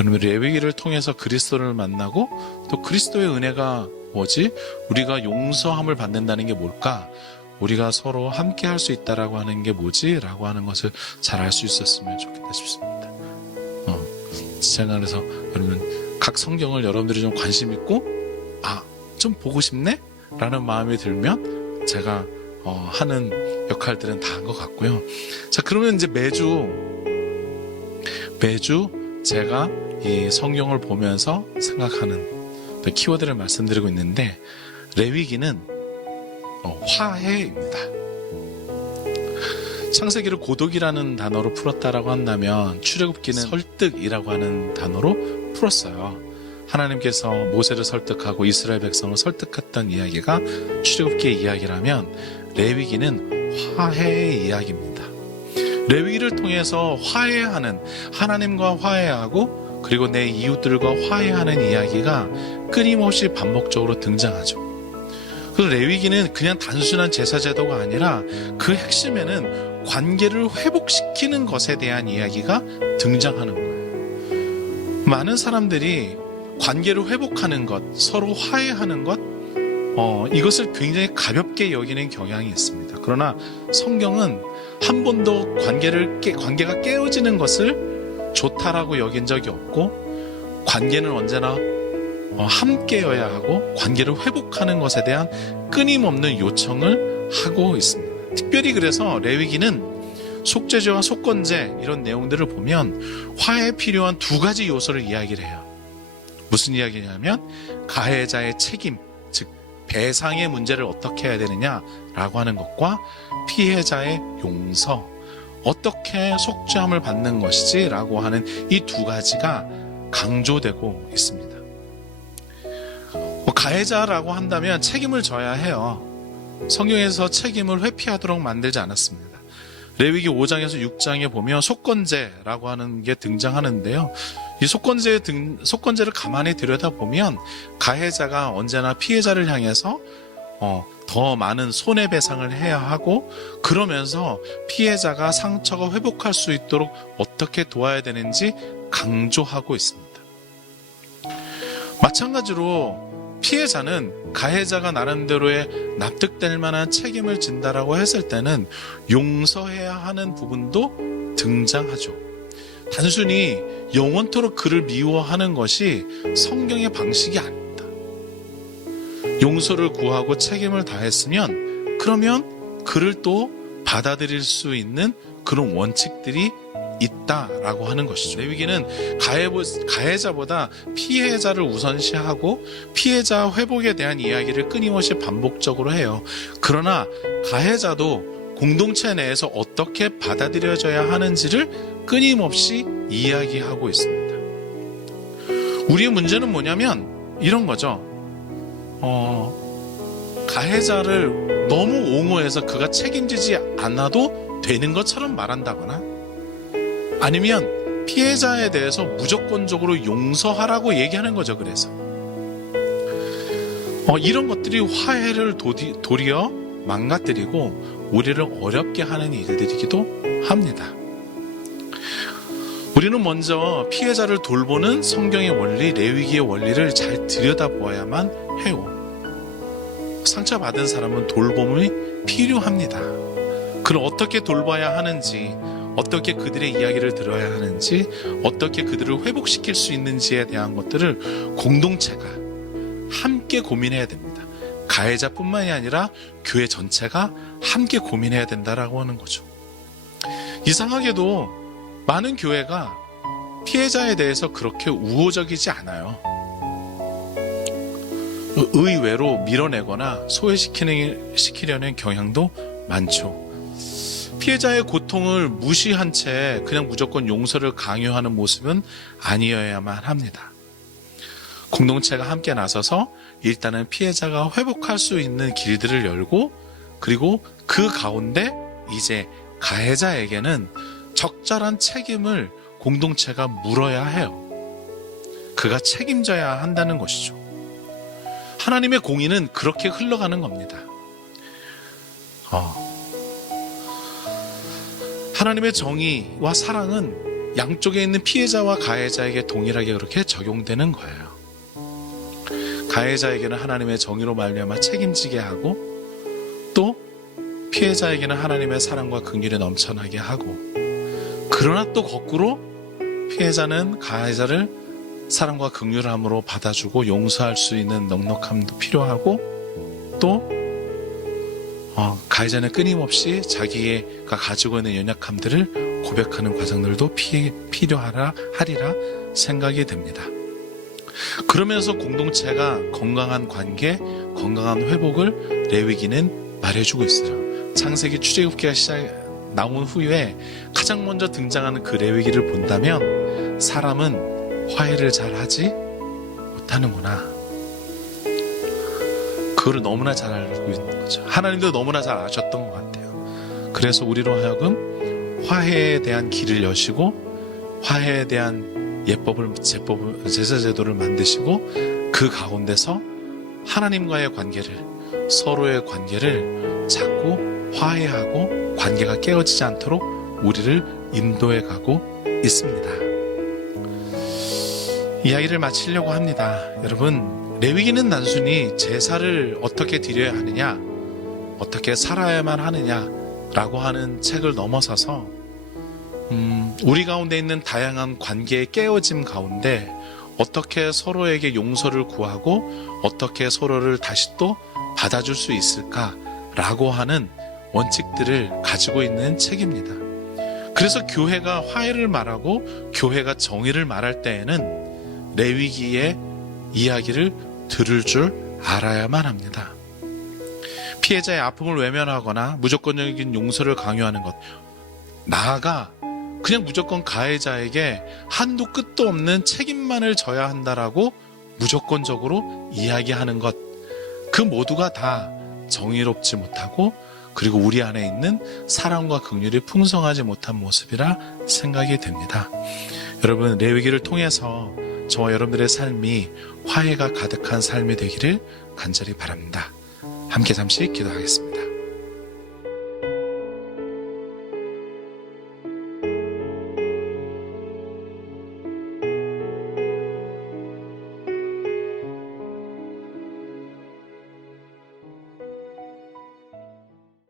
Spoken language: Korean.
여러분, 레위기를 통해서 그리스도를 만나고 또 그리스도의 은혜가 뭐지? 우리가 용서함을 받는다는 게 뭘까? 우리가 서로 함께 할 수 있다라고 하는 게 뭐지? 라고 하는 것을 잘 알 수 있었으면 좋겠다 싶습니다. 제가 그래서 여러분, 각 성경을 여러분들이 좀 관심 있고 좀 보고 싶네? 라는 마음이 들면 제가 하는 역할들은 다 한 것 같고요. 자, 그러면 이제 매주 제가 이 성경을 보면서 생각하는 키워드를 말씀드리고 있는데, 레위기는 화해입니다. 창세기를 고독이라는 단어로 풀었다라고 한다면 출애굽기는 설득이라고 하는 단어로 풀었어요. 하나님께서 모세를 설득하고 이스라엘 백성을 설득했던 이야기가 출애굽기의 이야기라면, 레위기는 화해의 이야기입니다. 레위기를 통해서 화해하는, 하나님과 화해하고 그리고 내 이웃들과 화해하는 이야기가 끊임없이 반복적으로 등장하죠. 그래서 레위기는 그냥 단순한 제사 제도가 아니라 그 핵심에는 관계를 회복시키는 것에 대한 이야기가 등장하는 거예요. 많은 사람들이 관계를 회복하는 것, 서로 화해하는 것, 이것을 굉장히 가볍게 여기는 경향이 있습니다. 그러나 성경은 한 번도 관계가 깨어지는 것을 좋다라고 여긴 적이 없고, 관계는 언제나 함께여야 하고 관계를 회복하는 것에 대한 끊임없는 요청을 하고 있습니다. 특별히 그래서 레위기는 속죄제와 속건제 이런 내용들을 보면 화해에 필요한 두 가지 요소를 이야기를 해요. 무슨 이야기냐면 가해자의 책임, 즉 배상의 문제를 어떻게 해야 되느냐라고 하는 것과 피해자의 용서, 어떻게 속죄함을 받는 것이지 라고 하는 이 두 가지가 강조되고 있습니다. 가해자라고 한다면 책임을 져야 해요. 성경에서 책임을 회피하도록 만들지 않았습니다. 레위기 5장에서 6장에 보면 속건제라고 하는 게 등장하는데요. 이 속건제를 가만히 들여다보면 가해자가 언제나 피해자를 향해서 더 많은 손해배상을 해야 하고, 그러면서 피해자가 상처가 회복할 수 있도록 어떻게 도와야 되는지 강조하고 있습니다. 마찬가지로 피해자는 가해자가 나름대로의 납득될 만한 책임을 진다라고 했을 때는 용서해야 하는 부분도 등장하죠. 단순히 영원토록 그를 미워하는 것이 성경의 방식이 아닙니다. 용서를 구하고 책임을 다했으면 그러면 그를 또 받아들일 수 있는 그런 원칙들이 있다라고 하는 것이죠. 레위기는 가해자보다 피해자를 우선시하고 피해자 회복에 대한 이야기를 끊임없이 반복적으로 해요. 그러나 가해자도 공동체 내에서 어떻게 받아들여져야 하는지를 끊임없이 이야기하고 있습니다. 우리의 문제는 뭐냐면 이런 거죠. 가해자를 너무 옹호해서 그가 책임지지 않아도 되는 것처럼 말한다거나, 아니면 피해자에 대해서 무조건적으로 용서하라고 얘기하는 거죠. 그래서 이런 것들이 화해를 도리어 망가뜨리고 우리를 어렵게 하는 일들이기도 합니다. 우리는 먼저 피해자를 돌보는 성경의 원리, 레위기의 원리를 잘 들여다보아야만 해요. 상처받은 사람은 돌봄이 필요합니다. 그를 어떻게 돌봐야 하는지, 어떻게 그들의 이야기를 들어야 하는지, 어떻게 그들을 회복시킬 수 있는지에 대한 것들을 공동체가 함께 고민해야 됩니다. 가해자뿐만이 아니라 교회 전체가 함께 고민해야 된다라고 하는 거죠. 이상하게도 많은 교회가 피해자에 대해서 그렇게 우호적이지 않아요. 의외로 밀어내거나 소외시키려는 경향도 많죠. 피해자의 고통을 무시한 채 그냥 무조건 용서를 강요하는 모습은 아니어야만 합니다. 공동체가 함께 나서서 일단은 피해자가 회복할 수 있는 길들을 열고, 그리고 그 가운데 이제 가해자에게는 적절한 책임을 공동체가 물어야 해요. 그가 책임져야 한다는 것이죠. 하나님의 공의는 그렇게 흘러가는 겁니다. 하나님의 정의와 사랑은 양쪽에 있는 피해자와 가해자에게 동일하게 그렇게 적용되는 거예요. 가해자에게는 하나님의 정의로 말미암아 책임지게 하고, 또 피해자에게는 하나님의 사랑과 긍휼이 넘쳐나게 하고, 그러나 또 거꾸로 피해자는 가해자를 사랑과 긍휼함으로 받아주고 용서할 수 있는 넉넉함도 필요하고, 또 가해자는 끊임없이 자기가 가지고 있는 연약함들을 고백하는 과정들도 필요하리라 생각이 됩니다. 그러면서 공동체가 건강한 관계, 건강한 회복을 레위기는 말해주고 있어요. 창세기 출애굽기가 나온 후에 가장 먼저 등장하는 그 레위기를 본다면 사람은 화해를 잘 하지 못하는구나, 그거를 너무나 잘 알고 있는 거죠. 하나님도 너무나 잘 아셨던 것 같아요. 그래서 우리로 하여금 화해에 대한 길을 여시고, 화해에 대한 제사 제도를 만드시고, 그 가운데서 하나님과의 관계를, 서로의 관계를 자꾸 화해하고 관계가 깨어지지 않도록 우리를 인도해 가고 있습니다. 이야기를 마치려고 합니다. 여러분, 레위기는 단순히 제사를 어떻게 드려야 하느냐, 어떻게 살아야만 하느냐라고 하는 책을 넘어서서 우리 가운데 있는 다양한 관계의 깨어짐 가운데 어떻게 서로에게 용서를 구하고 어떻게 서로를 다시 또 받아줄 수 있을까라고 하는 원칙들을 가지고 있는 책입니다. 그래서 교회가 화해를 말하고 교회가 정의를 말할 때에는 레위기의 이야기를 들을 줄 알아야만 합니다. 피해자의 아픔을 외면하거나 무조건적인 용서를 강요하는 것, 나아가 그냥 무조건 가해자에게 한도 끝도 없는 책임만을 져야 한다라고 무조건적으로 이야기하는 것, 그 모두가 다 정의롭지 못하고, 그리고 우리 안에 있는 사랑과 긍휼이 풍성하지 못한 모습이라 생각이 됩니다. 여러분, 레위기를 통해서 저와 여러분들의 삶이 화해가 가득한 삶이 되기를 간절히 바랍니다. 함께 잠시 기도하겠습니다.